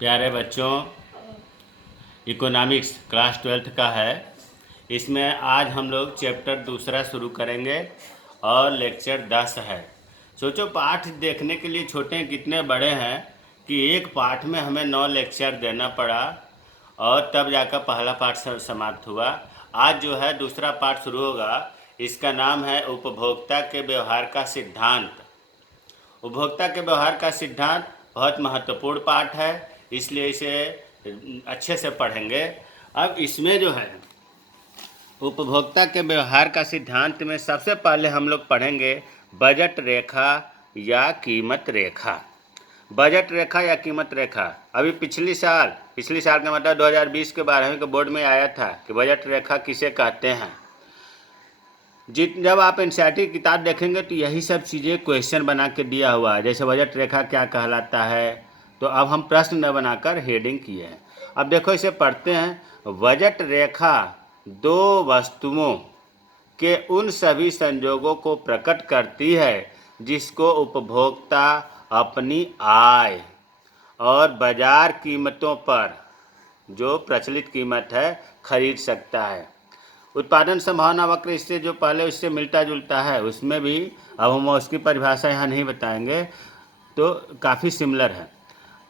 प्यारे बच्चों, economics class 12th का है। इसमें आज हम लोग चैप्टर दूसरा शुरू करेंगे और लेक्चर 10 है। सोचो पाठ देखने के लिए छोटे हैं कितने बड़े हैं कि एक पाठ में हमें 9 लेक्चर देना पड़ा और तब जाकर पहला पाठ समाप्त हुआ। आज जो है दूसरा पाठ शुरू होगा। इसका नाम है उपभोक्ता के व्यवहार का सिद्धांत। उपभोक्ता के व्यवहार का सिद्धांत बहुत महत्वपूर्ण पाठ है, इसलिए इसे अच्छे से पढ़ेंगे। अब इसमें जो है उपभोक्ता के व्यवहार का सिद्धांत में सबसे पहले हम लोग पढ़ेंगे बजट रेखा या कीमत रेखा। बजट रेखा या कीमत रेखा अभी पिछली साल का मतलब 2020 के 12वीं के बोर्ड में आया था कि बजट रेखा किसे कहते हैं। जब आप एनसीईआरटी की किताब देखेंगे तो यही सब चीज़ें क्वेश्चन बना के दिया हुआ है, जैसे बजट रेखा क्या कहलाता है। तो अब हम प्रश्न न बनाकर हेडिंग किए हैं। अब देखो इसे पढ़ते हैं। बजट रेखा दो वस्तुओं के उन सभी संजोगों को प्रकट करती है जिसको उपभोक्ता अपनी आय और बाजार कीमतों पर, जो प्रचलित कीमत है, खरीद सकता है। उत्पादन संभावना वक्र इससे जो पहले उससे मिलता जुलता है, उसमें भी अब हम उसकी परिभाषा यहाँ नहीं बताएंगे, तो काफ़ी सिमिलर है।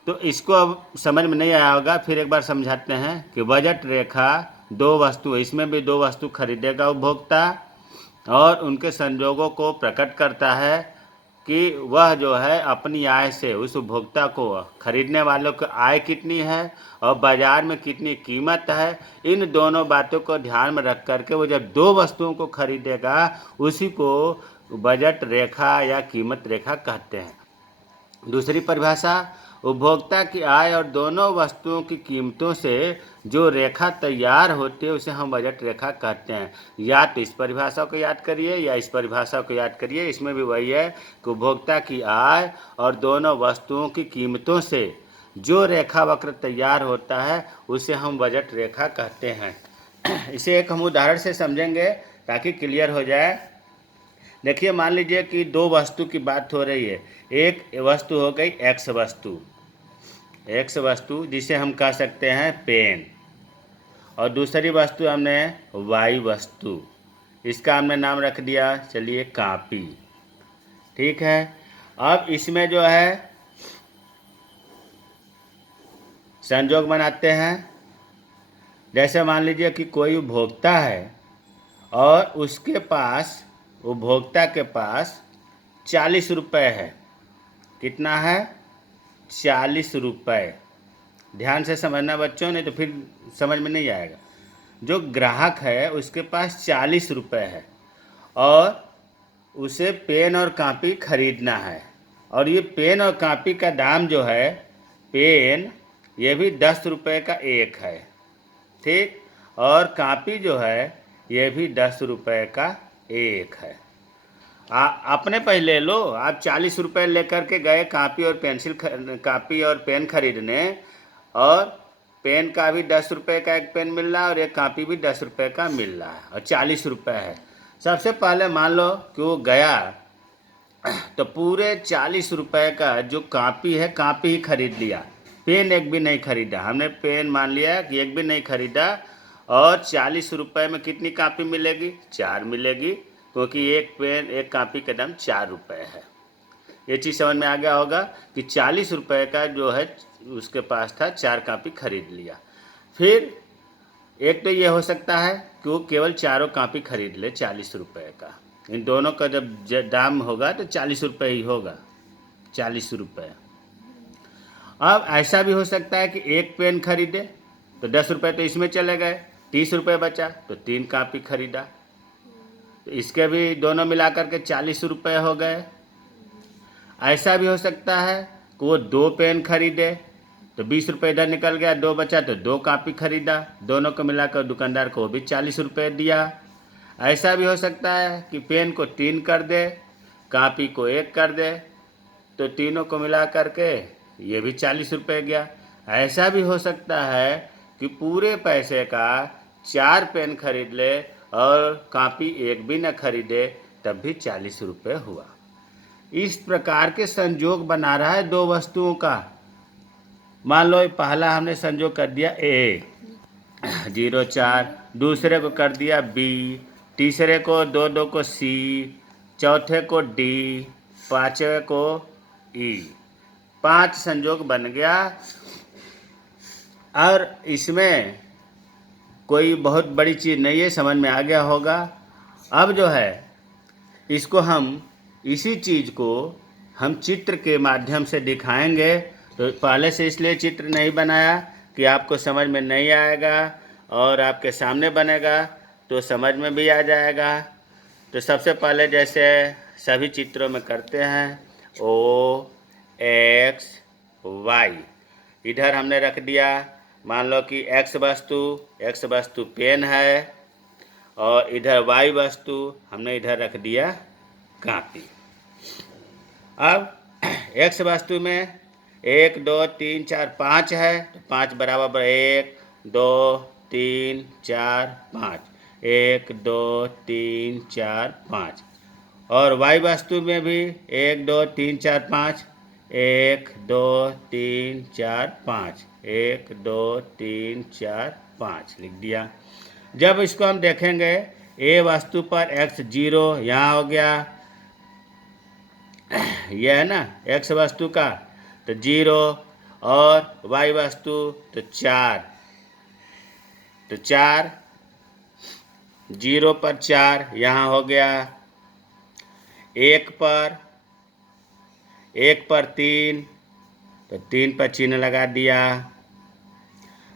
तो इसको अब समझ में नहीं आया होगा, फिर एक बार समझाते हैं कि बजट रेखा दो वस्तु, इसमें भी दो वस्तु खरीदेगा उपभोक्ता और उनके संजोगों को प्रकट करता है कि वह जो है अपनी आय से उस उपभोक्ता को, खरीदने वालों की आय कितनी है और बाज़ार में कितनी कीमत है, इन दोनों बातों को ध्यान में रख करके वो जब दो वस्तुओं को खरीदेगा उसी को बजट रेखा या कीमत रेखा कहते हैं। दूसरी परिभाषा, उपभोक्ता की आय और दोनों वस्तुओं की कीमतों से जो रेखा तैयार होती है उसे हम बजट रेखा कहते हैं। या तो इस परिभाषा को याद करिए या इस परिभाषा को याद करिए, इसमें भी वही है कि उपभोक्ता की आय और दोनों वस्तुओं की कीमतों से जो रेखा वक्र तैयार होता है उसे हम बजट रेखा कहते हैं। इसे एक हम उदाहरण से समझेंगे ताकि क्लियर हो जाए। देखिए, मान लीजिए कि दो वस्तु की बात हो रही है। एक वस्तु हो गई एक्स वस्तु जिसे हम कह सकते हैं पेन, और दूसरी वस्तु हमने वाई वस्तु, इसका हमने नाम रख दिया, चलिए कॉपी। ठीक है। अब इसमें जो है संजोग बनाते हैं। जैसे मान लीजिए कि कोई उपभोक्ता है और उसके पास, उपभोक्ता के पास 40 रुपये है। कितना है? 40 रुपये। ध्यान से समझना बच्चों, नहीं तो फिर समझ में नहीं आएगा। जो ग्राहक है उसके पास 40 रुपये है और उसे पेन और कापी खरीदना है, और ये पेन और कापी का दाम जो है, पेन ये भी 10 रुपये का एक है, ठीक, और कापी जो है ये भी 10 रुपये का एक है। अपने पहले लो, आप 40 रुपये लेकर के गए कापी और पेन खरीदने, और पेन का भी 10 रुपये का एक पेन मिल रहा है और एक कापी भी 10 रुपये का मिल रहा है और 40 रुपये है। सबसे पहले मान लो कि वो गया तो पूरे 40 रुपये का जो कापी है, कापी ही खरीद लिया, पेन एक भी नहीं खरीदा। हमने पेन मान लिया कि एक भी नहीं खरीदा, और 40 रुपये में कितनी कापी मिलेगी? 4 मिलेगी, क्योंकि एक पेन एक कापी का दाम 4 रुपये है। ये चीज़ समझ में आ गया होगा कि 40 रुपये का जो है उसके पास था, 4 कापी खरीद लिया। फिर एक तो ये हो सकता है कि वो केवल चारों कापी खरीद ले 40 रुपये का। इन दोनों का जब दाम होगा तो 40 रुपये ही होगा, 40 रुपये। अब ऐसा भी हो सकता है कि एक पेन खरीदे तो 10 रुपये तो इसमें चले गए, 30 रुपये बचा तो 3 कापी खरीदा, तो इसके भी दोनों मिलाकर के 40 रुपये हो गए। ऐसा भी हो सकता है कि वो 2 पेन खरीदे तो 20 रुपये इधर निकल गया, 2 बचा तो 2 कापी खरीदा, दोनों को मिलाकर दुकानदार को भी 40 रुपये दिया। ऐसा भी हो सकता है कि पेन को 3 कर दे, कापी को 1 कर दे, तो तीनों को मिला करके ये भी 40 रुपये गया। ऐसा भी हो सकता है कि पूरे पैसे का 4 पेन खरीद ले और कापी एक भी न खरीदे, तब भी 40 रुपये हुआ। इस प्रकार के संजोग बना रहा है दो वस्तुओं का। मान लो पहला हमने संजोग कर दिया ए 0,4, दूसरे को कर दिया बी, तीसरे को 2 को सी, चौथे को डी, पांचवे को ई। 5 संजोग बन गया। और इसमें कोई बहुत बड़ी चीज़ नहीं है, समझ में आ गया होगा। अब जो है इसको हम इसी चीज़ को हम चित्र के माध्यम से दिखाएंगे। तो पहले से इसलिए चित्र नहीं बनाया कि आपको समझ में नहीं आएगा, और आपके सामने बनेगा तो समझ में भी आ जाएगा। तो सबसे पहले जैसे सभी चित्रों में करते हैं, ओ एक्स वाई इधर हमने रख दिया। मान लो कि एक्स वस्तु पेन है, और इधर वाई वस्तु हमने इधर रख दिया कॉपी। अब एक्स वस्तु में 1 2 3 4 5 है, तो 5 बराबर 1 2 3 4 5, 1 2 3 4 5। और वाई वस्तु में भी 1 2 3 4 5, 1 2 3 4 5, 1 2 3 4 5 लिख दिया। जब इसको हम देखेंगे ए वस्तु पर x 0 यहाँ हो गया, यह है ना x वस्तु का, तो 0, और y वस्तु तो 4, तो 4 0 पर 4 यहाँ हो गया। 1 पर 3, तो 3 पर चिन्ह लगा दिया।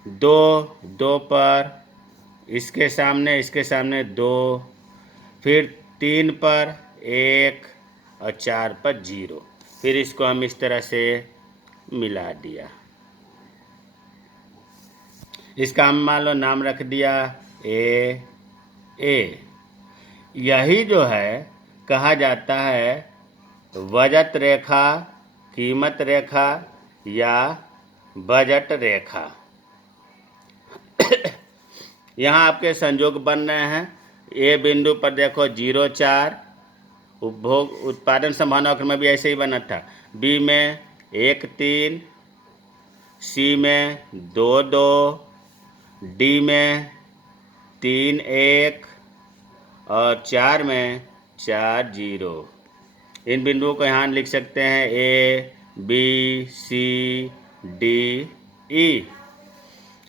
2 पर इसके सामने 2, फिर 3 पर 1 और 4 पर 0। फिर इसको हम इस तरह से मिला दिया। इसका हम मान लो नाम रख दिया ए। यही जो है कहा जाता है बजट रेखा, कीमत रेखा या बजट रेखा। यहाँ आपके संजोग बन रहे हैं। ए बिंदु पर देखो 0,4, उपभोग उत्पादन संभावना क्रम में भी ऐसे ही बना था। बी में 1 3, सी में 2 2, डी में 3 1, और 4 में 4 0। इन बिंदुओं को यहाँ लिख सकते हैं A B C D E.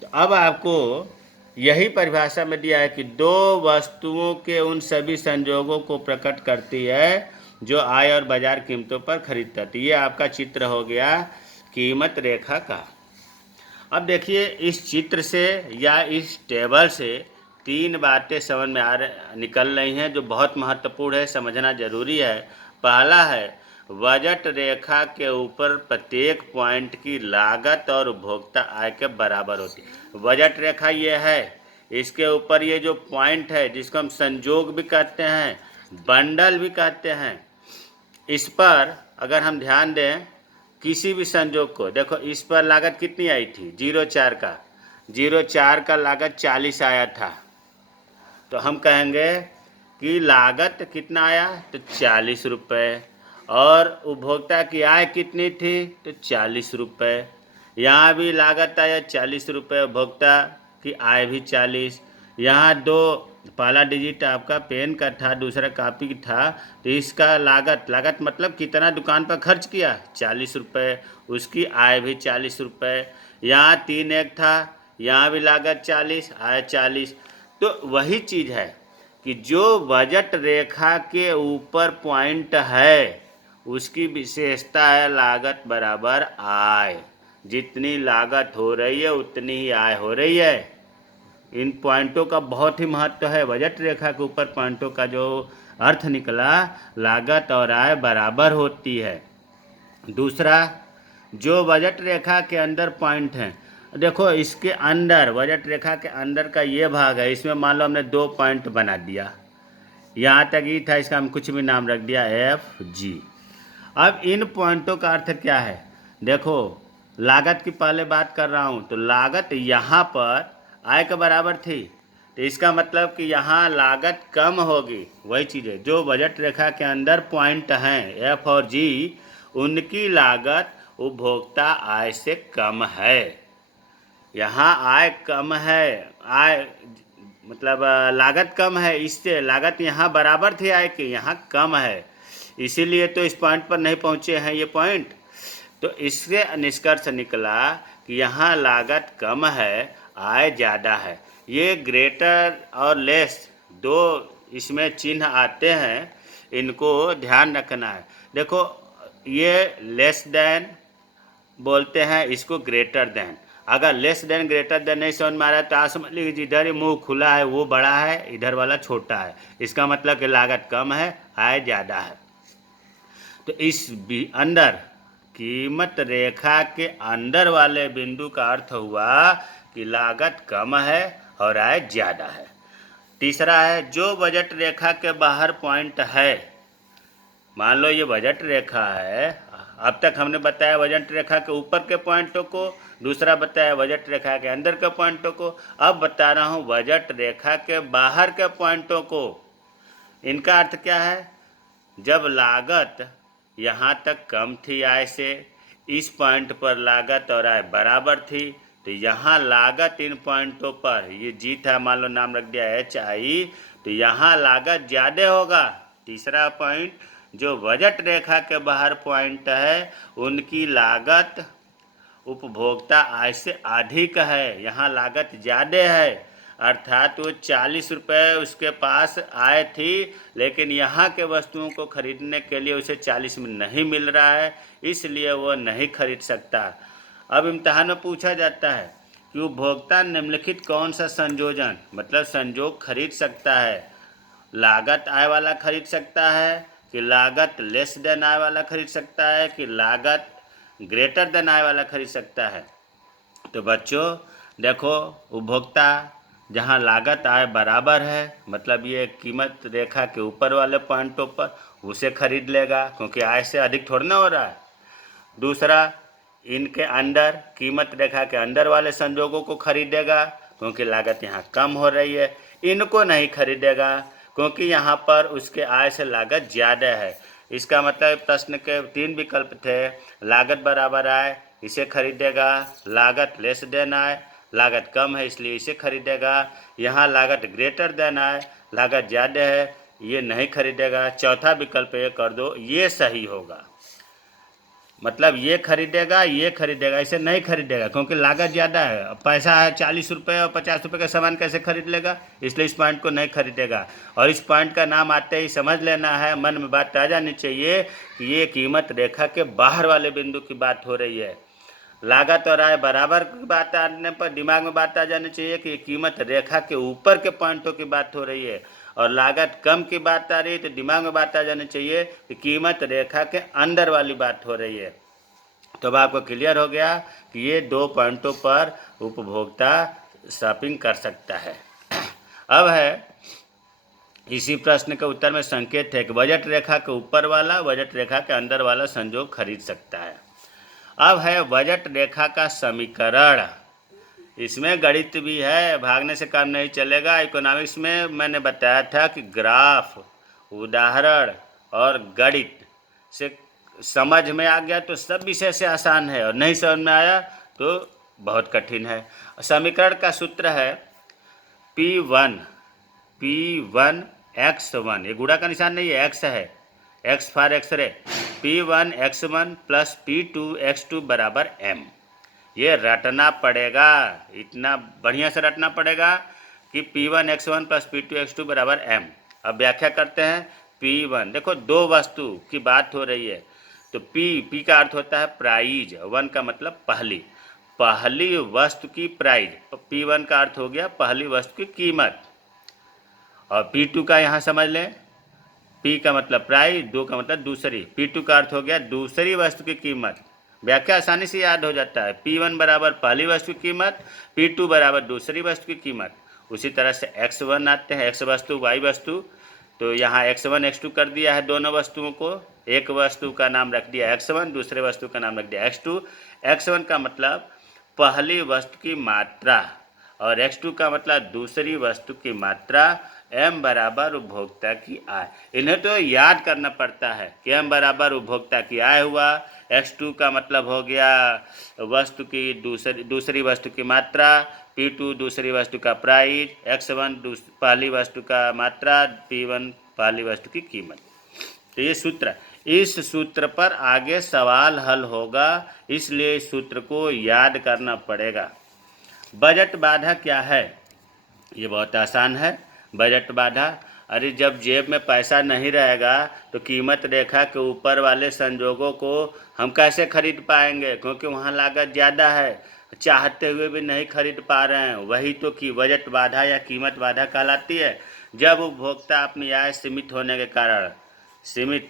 तो अब आपको यही परिभाषा में दिया है कि दो वस्तुओं के उन सभी संजोगों को प्रकट करती है जो आय और बाजार कीमतों पर खरीदता है। ये आपका चित्र हो गया कीमत रेखा का। अब देखिए इस चित्र से या इस टेबल से 3 बातें समझ में निकल रही हैं जो बहुत महत्वपूर्ण है, समझना जरूरी है। पहला है बजट रेखा के ऊपर प्रत्येक पॉइंट की लागत और उपभोक्ता आय के बराबर होती है। बजट रेखा ये है, इसके ऊपर ये जो पॉइंट है जिसको हम संजोग भी कहते हैं, बंडल भी कहते हैं, इस पर अगर हम ध्यान दें किसी भी संजोग को, देखो इस पर लागत कितनी आई थी 0,4 का लागत 40 आया था। तो हम कहेंगे कि लागत कितना आया तो 40 रुपये, और उपभोक्ता की आय कितनी थी तो 40 रुपये। यहाँ भी लागत आया 40 रुपये, उपभोक्ता की आय भी 40। यहाँ पहला डिजिट आपका पेन का था, दूसरा कॉपी की था, तो इसका लागत मतलब कितना दुकान पर खर्च किया 40 रुपये, उसकी आय भी 40 रुपये। यहाँ 3 1 था, यहाँ भी लागत 40, आय 40। तो वही चीज़ है कि जो बजट रेखा के ऊपर पॉइंट है उसकी विशेषता है लागत बराबर आय। जितनी लागत हो रही है उतनी ही आय हो रही है। इन पॉइंटों का बहुत ही महत्व है। बजट रेखा के ऊपर पॉइंटों का जो अर्थ निकला, लागत और आय बराबर होती है। दूसरा, जो बजट रेखा के अंदर पॉइंट हैं, देखो इसके अंदर बजट रेखा के अंदर का ये भाग है, इसमें मान लो हमने 2 पॉइंट बना दिया, यहाँ तक ही था, इसका हम कुछ भी नाम रख दिया एफ जी। अब इन पॉइंटों का अर्थ क्या है, देखो लागत की पहले बात कर रहा हूँ, तो लागत यहाँ पर आय के बराबर थी, तो इसका मतलब कि यहाँ लागत कम होगी। वही चीज़ है, जो बजट रेखा के अंदर पॉइंट हैं एफ और जी, उनकी लागत उपभोक्ता आय से कम है। यहाँ आय कम है, आय मतलब लागत कम है, इससे लागत यहाँ बराबर थी आय की, यहाँ कम है, इसीलिए तो इस पॉइंट पर नहीं पहुँचे हैं ये पॉइंट। तो इससे निष्कर्ष निकला कि यहाँ लागत कम है, आय ज़्यादा है। ये ग्रेटर और लेस दो इसमें चिन्ह आते हैं, इनको ध्यान रखना है। देखो ये लेस देन बोलते हैं, इसको ग्रेटर देन। अगर लेस देन ग्रेटर देन नहीं समझ में आ रहा है तो आप समझ लीजिए इधर मुंह खुला है वो बड़ा है, इधर वाला छोटा है, इसका मतलब कि लागत कम है, आय ज़्यादा है। तो इस अंदर कीमत रेखा के अंदर वाले बिंदु का अर्थ हुआ कि लागत कम है और आय ज़्यादा है। तीसरा है जो बजट रेखा के बाहर पॉइंट है। मान लो ये बजट रेखा है, अब तक हमने बताया बजट रेखा के ऊपर के पॉइंटों को, दूसरा बताया बजट रेखा के अंदर के पॉइंटों को, अब बता रहा हूँ बजट रेखा के बाहर के पॉइंटों को। इनका अर्थ क्या है? जब लागत यहाँ तक कम थी आय से, इस पॉइंट पर लागत और आय बराबर थी, तो यहाँ लागत इन पॉइंटों पर, ये जी था मान लो नाम रख दिया HI, तो यहाँ लागत ज़्यादा होगा। तीसरा पॉइंट, जो बजट रेखा के बाहर पॉइंट है उनकी लागत उपभोक्ता आय से अधिक है, यहाँ लागत ज़्यादा है, अर्थात वो 40 रुपये उसके पास आय थी, लेकिन यहाँ के वस्तुओं को खरीदने के लिए उसे 40 में नहीं मिल रहा है, इसलिए वो नहीं खरीद सकता। अब इम्तहान में पूछा जाता है कि उपभोक्ता निम्नलिखित कौन सा संयोजन मतलब संयोग खरीद सकता है? लागत आय वाला खरीद सकता है कि लागत लेस देन आय वाला खरीद सकता है कि लागत ग्रेटर देन आय वाला खरीद सकता है? तो बच्चों देखो, उपभोक्ता जहाँ लागत आय बराबर है, मतलब ये कीमत रेखा के ऊपर वाले पॉइंटों पर उसे खरीद लेगा, क्योंकि आय से अधिक थोड़ा ना हो रहा है। दूसरा, इनके अंदर कीमत रेखा के अंदर वाले संजोगों को खरीदेगा, क्योंकि लागत यहाँ कम हो रही है। इनको नहीं खरीदेगा क्योंकि यहाँ पर उसके आय से लागत ज़्यादा है। इसका मतलब प्रश्न के 3 विकल्प थे, लागत बराबर आय इसे खरीदेगा, लागत लेस देन आय लागत कम है इसलिए इसे खरीदेगा, यहाँ लागत ग्रेटर देन आय लागत ज़्यादा है ये नहीं खरीदेगा। चौथा विकल्प ये कर दो, ये सही होगा, मतलब ये खरीदेगा इसे नहीं खरीदेगा क्योंकि लागत ज़्यादा है। अब पैसा है 40 रुपये और 50 रुपये का सामान कैसे खरीद लेगा, इसलिए इस पॉइंट को नहीं खरीदेगा। और इस पॉइंट का नाम आते ही समझ लेना है, मन में बात आ जानी चाहिए कि ये कीमत रेखा के बाहर वाले बिंदु की बात हो रही है। लागत और आय बराबर की बात आने पर दिमाग में बात आ जानी चाहिए कि कीमत रेखा के ऊपर के पॉइंटों की बात हो रही है, और लागत कम की बात आ रही है तो दिमाग में बात आ जानी चाहिए कि कीमत रेखा के अंदर वाली बात हो रही है। तो अब आपको क्लियर हो गया कि ये 2 पॉइंटों पर उपभोक्ता शॉपिंग कर सकता है। अब है इसी प्रश्न के उत्तर में संकेत है कि बजट रेखा के ऊपर वाला बजट रेखा के अंदर वाला संजोग खरीद सकता है। अब है बजट रेखा का समीकरण। इसमें गणित भी है, भागने से काम नहीं चलेगा। इकोनॉमिक्स में मैंने बताया था कि ग्राफ, उदाहरण और गणित से समझ में आ गया तो सब विषय से आसान है, और नहीं समझ में आया तो बहुत कठिन है। समीकरण का सूत्र है P1 x1, ये गुणा का निशान नहीं है, x है, x for x ray, P1 x1 plus P2 x2 बराबर m। ये रटना पड़ेगा, इतना बढ़िया से रटना पड़ेगा कि P1 x1 plus P2 x2 बराबर m। अब व्याख्या करते हैं। P1 देखो 2 वस्तु की बात हो रही है, तो P का अर्थ होता है प्राइज, 1 का मतलब पहली वस्तु की प्राइज, P1 का अर्थ हो गया पहली वस्तु की कीमत, और P2 का यहाँ समझ लें, P का मतलब प्राइस, 2 का मतलब दूसरी, P2 का अर्थ हो गया दूसरी वस्तु की कीमत। व्याख्या आसानी से याद हो जाता है, P1 बराबर पहली वस्तु की कीमत, P2 बराबर दूसरी वस्तु की कीमत। उसी तरह से x1 आते हैं, x वस्तु y वस्तु, तो यहाँ x1 x2 कर दिया है दोनों वस्तुओं को, एक वस्तु का नाम रख दिया x1, दूसरे वस्तु का नाम रख दिया x2। x1 का मतलब पहली वस्तु की मात्रा और x2 का मतलब दूसरी वस्तु की मात्रा, m बराबर उपभोक्ता की आय। इन्हें तो याद करना पड़ता है कि m बराबर उपभोक्ता की आय हुआ, x2 का मतलब हो गया वस्तु की दूसरी वस्तु की मात्रा, p2 दूसरी वस्तु का प्राइस, x1 पहली वस्तु का मात्रा, p1 पहली वस्तु की कीमत। तो ये सूत्र, इस सूत्र पर आगे सवाल हल होगा, इसलिए इस सूत्र को याद करना पड़ेगा। बजट बाधा क्या है? ये बहुत आसान है। बजट बाधा, अरे जब जेब में पैसा नहीं रहेगा तो कीमत रेखा के ऊपर वाले संजोगों को हम कैसे खरीद पाएंगे, क्योंकि वहाँ लागत ज़्यादा है, चाहते हुए भी नहीं खरीद पा रहे हैं। वही तो कि बजट बाधा या कीमत बाधा कहलाती है। जब उपभोक्ता अपनी आय सीमित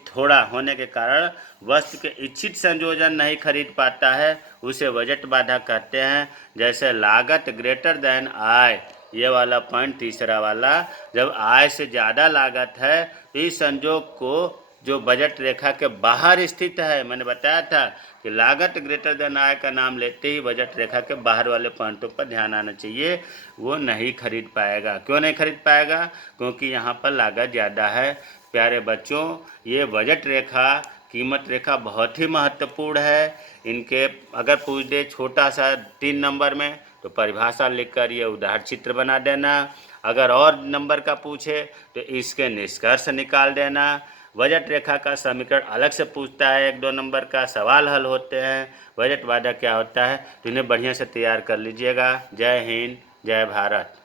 थोड़ा होने के कारण वस्तु के इच्छित संयोजन नहीं खरीद पाता है, उसे बजट बाधा कहते हैं। जैसे लागत ग्रेटर देन आय, ये वाला पॉइंट तीसरा वाला, जब आय से ज़्यादा लागत है तो इस संजोग को जो बजट रेखा के बाहर स्थित है, मैंने बताया था कि लागत ग्रेटर देन आय का नाम लेते ही बजट रेखा के बाहर वाले पॉइंटों पर ध्यान आना चाहिए, वो नहीं खरीद पाएगा। क्यों नहीं खरीद पाएगा? क्योंकि यहाँ पर लागत ज़्यादा है। प्यारे बच्चों, ये बजट रेखा कीमत रेखा बहुत ही महत्वपूर्ण है। इनके अगर पूछ दे छोटा सा 3 नंबर में तो परिभाषा लिखकर ये उदाहरण चित्र बना देना। अगर और नंबर का पूछे तो इसके निष्कर्ष निकाल देना। बजट रेखा का समीकरण अलग से पूछता है, 1-2 नंबर का सवाल हल होते हैं। बजट बाधा क्या होता है तो इन्हें बढ़िया से तैयार कर लीजिएगा। जय हिंद, जय भारत।